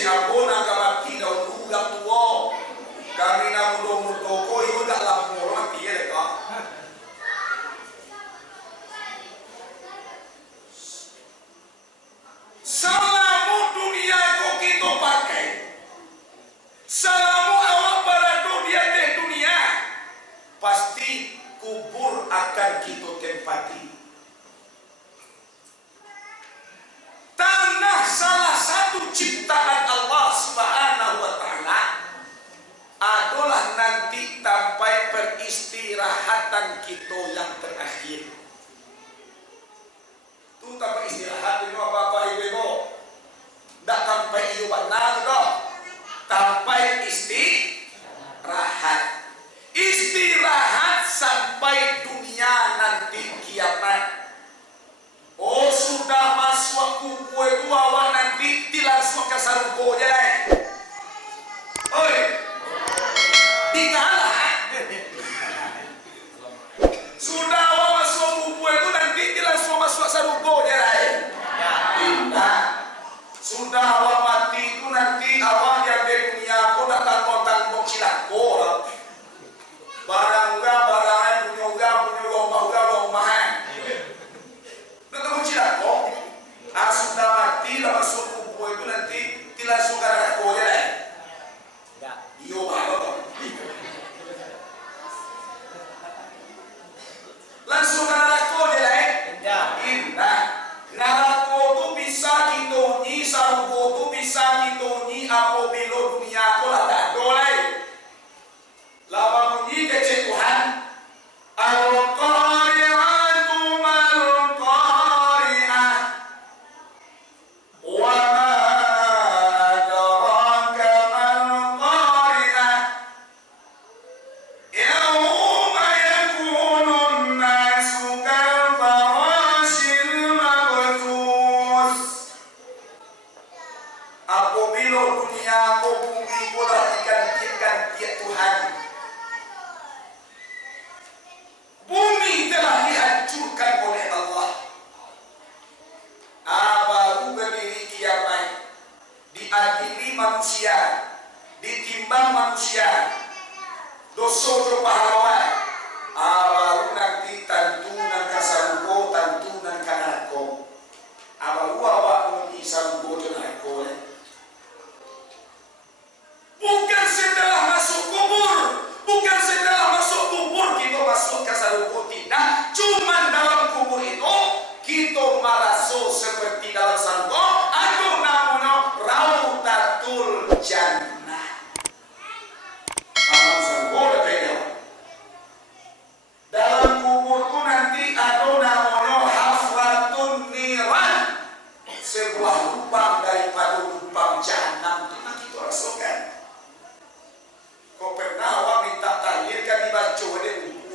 si abon ang kamati daw ugang tuwo. Kami na mudo-mudo ko, yun na lang mo, mati yan ito. Selama dunia ko kita pakai, selama awak berada di dunia, pasti kubur akan kita tempati. Tanah salah satu ciptaan Allah Subhanahu wa Ta'ala adalah nanti sampai peristirahatan kita yang terakhir. Tu tanpa istirahat ini apa-apa ibu-ibu. Tak sampai iyo benar kok. Sampai istirahat. Istirahat sampai dunia nanti kiamat. Oh sudah masuk kubur itu awak nanti dilangsung ke sarungko je lah. Oi. Tinggal. Sudah awak masuk kubur itu nanti dilangsung masuk sarungko je lah. Tidak. Sudah awak mati itu nanti awak yang di dunia aku dah tanggung cilako lah. Barang enggak, barang punya enggak, punya lomba. Nak cilako. Sudah mati dah masuk kubur itu nanti dilangsung ke neraka je lah. Iyo apa? Langsung ke neraka je lah. Indah. Neraka tu bisa ditonyi, sarungko tu bisa ditonyi apabila dunia aku lah tak ada lah. Lama bunyi kecil Tuhan. Al-Qari'atu mal-Qari'ah. Wa ma adraka mal-Qari'ah. Yawma yakunun nasu kal-farashil mabthus. Apabila dunia aku bumi pula digantikan dia Tuhan. Bumi telah dihancurkan oleh Allah. Baru berdiri kiamat. Diadili manusia, ditimbang manusia, dosa jo pahlawan. Baru nanti tantunan kasarungko, tantunan kanarko. Baru awak mengi sarungko jo narko. Bukan setelah masuk kubur, bukan setelah masuk kubur kita masuk ke sarungko, tidak. Cuma dalam kubur itu kita merasa seperti dalam sarungko atau namanya Raudatul Jannah. Dalam sarungko ada beda. Dalam kubur itu nanti ada namanya Hafratun Niran, sebuah lubang daripada lubang Jahannam. Itu nanti kita rasakan. Kau pernah awak minta tahlil kan dibaca oleh itu.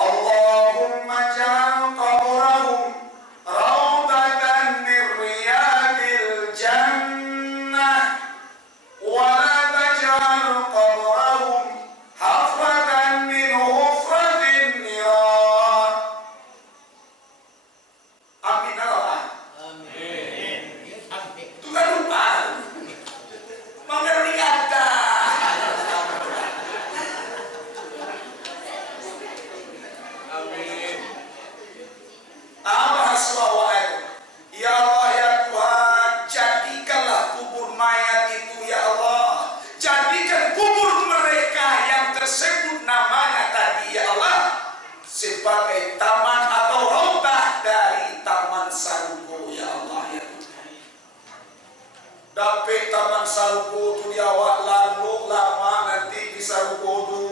Allahumma ja'al qabrahum raudatan min riyadil jannah wa la taj'al qabrahum hafratan min hufratin niran. Amin Allah. Amin. Itu kan lupa. Mengeri kata. Ya Allah ya Tuhan, jadikanlah kubur mayat itu ya Allah. Jadikan kubur mereka yang tersebut namanya tadi ya Allah sebagai taman atau rautah dari taman sarungko ya Allah ya Tuhan. Tapi taman sarungko itu awak lalu lama nanti di sarungko itu.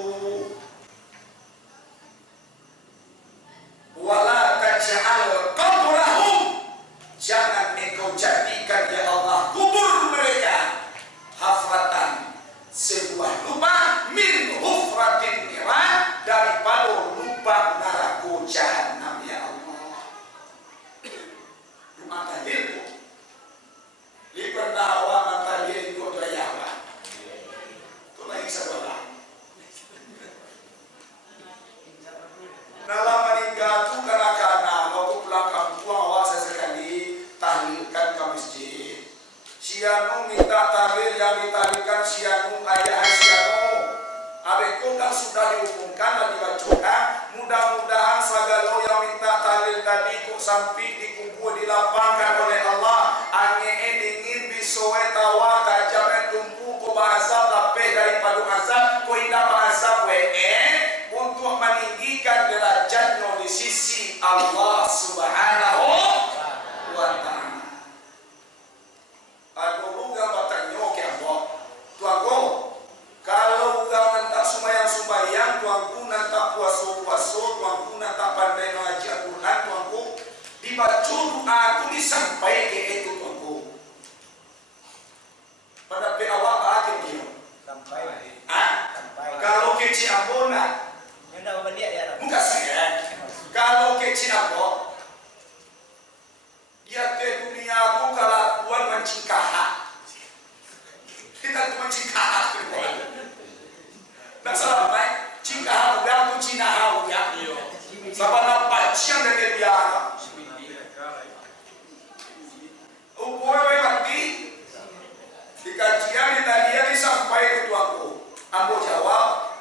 Wala taj'al qabrahum, jangan engkau jadikan ya Allah kubur mereka hafratan, sebuah lubang min hufratin niran, daripada lubang neraka Jahannam ya Allah. Rumah tahlil li pernah awak tahlil itu daya apa? Itu lagi sebelah. sianu minta tahlil yang ditalikan sianu ayah sianu. Abeko kan sudah diumumkan dan dibacakan. Mudah-mudahan segala yang minta tahlil tadi kok sampai dikubur dilapangkan oleh Allah. Ange dingin bisoe tawa kajamet tumpu ko bahasa lapeh daripada azab ko indah bahasa untuk meninggikan derajatnya di sisi Allah Subhanahu wa ta'ala. Aduh juga batangnya ke Allah. Tuanku, kalau udah nanti sembahyang, tuanku nanti puasa, tuanku nanti pandai ngaji Al-Quran, tuanku dibaca doa aku disampaikan ke itu tuanku. Pada awal akhir dia. Sampai. Kalau ke Ciambon, enggak saya. Kalau ke Ciambon, dia ke dunia aku kalau tuan mancing kahak. Kita tu mancing kahak. Tak salah baik. Cingkah udah tu Cina udah. Siapa nampak ciang dari dia? Upaya berarti di kajian di tadi disampaikan ke tuanku. Ambo jawab.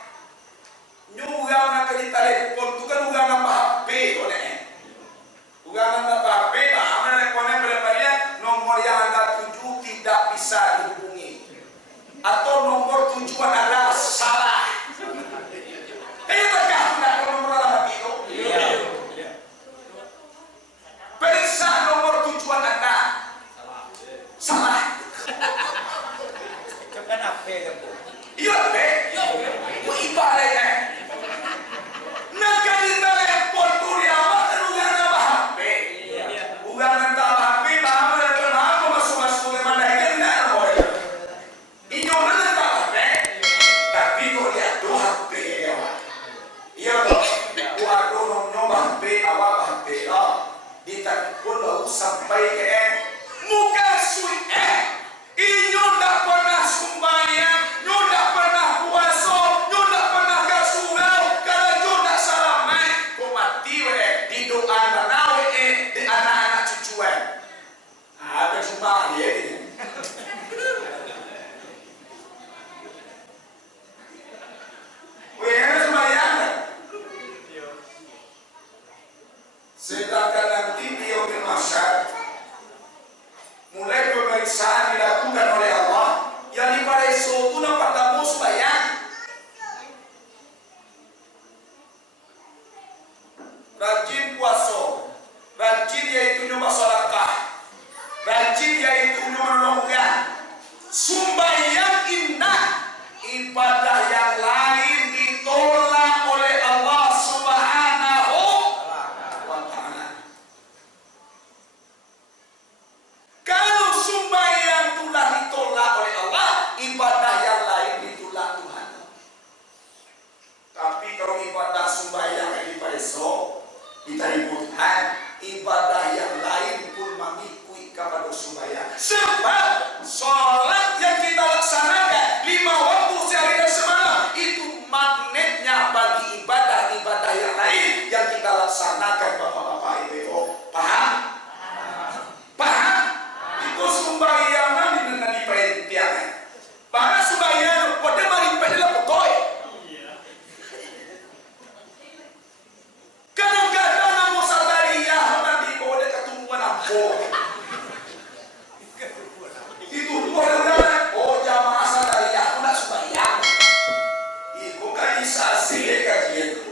Nyugang nak di telepon tu kan ugang apa HP oleh. Ugang apa HP? Aman teleponnya berbeda. Nomor yang anda tuju tidak bisa dihubungi. Atau nomor tujuan anda salah. Takkan tidak nomor alamat itu? Periksa nomor tujuan anda. Salah. Kan apa ya? Iya, Pak. Ibaratnya. Nak di telepon tu dia apa? Ugang apa HP? Ugang apa HP? Bahawa ada apa masuk-masuk ke mana yang tidak boleh. Ini orang tak HP. Tapi kau lihat tu HP ya. Iya loh. Waduh nyoba HP awak HP lah. Di telepon baru sampai ke muka sui Inyo tak pernah sembahyang, nyo tak pernah puasa, nyo tak pernah ke surau, kalau nyo tak salamai, kau mati di doa mana di anak-anak cucuan. Ada cuma dia ni. Weh, sembahyang. Sedangkan nanti dia bermasyarakat. Mulai pemeriksaan dilakukan oleh Allah yang di pada esok itu nampak tamu sembahyang. Rajin puasa, rajin yaitu nyoba sedekah, rajin yaitu menolongkan. Sembahyang indah, ibadah yang lain ditolak oleh Allah Subhanahu wa ta'ala. Kalau sembahyang telah ditolak oleh Allah, ibadah yang lain ditolak Tuhan. Tapi kalau ibadah sembahyang yang esok diterima Tuhan, ibadah yang lain pun mengikuti kepada sembahyang. Sebab sholat yang kita laksanakan 5 waktu sehari dan semalam itu magnetnya bagi ibadah-ibadah yang lain yang kita laksanakan, bapak-bapak ibu. Paham? Paham? Itu sembayangan dengan diperhentikan. Para sembayangan pada mari pada pokoi. Kadang-kadang namo sadariyah nanti bawa dia ketumbuhan ampo. Itu orang jamaah sadariyah nak sembayang. Iku kan isa sih kajian.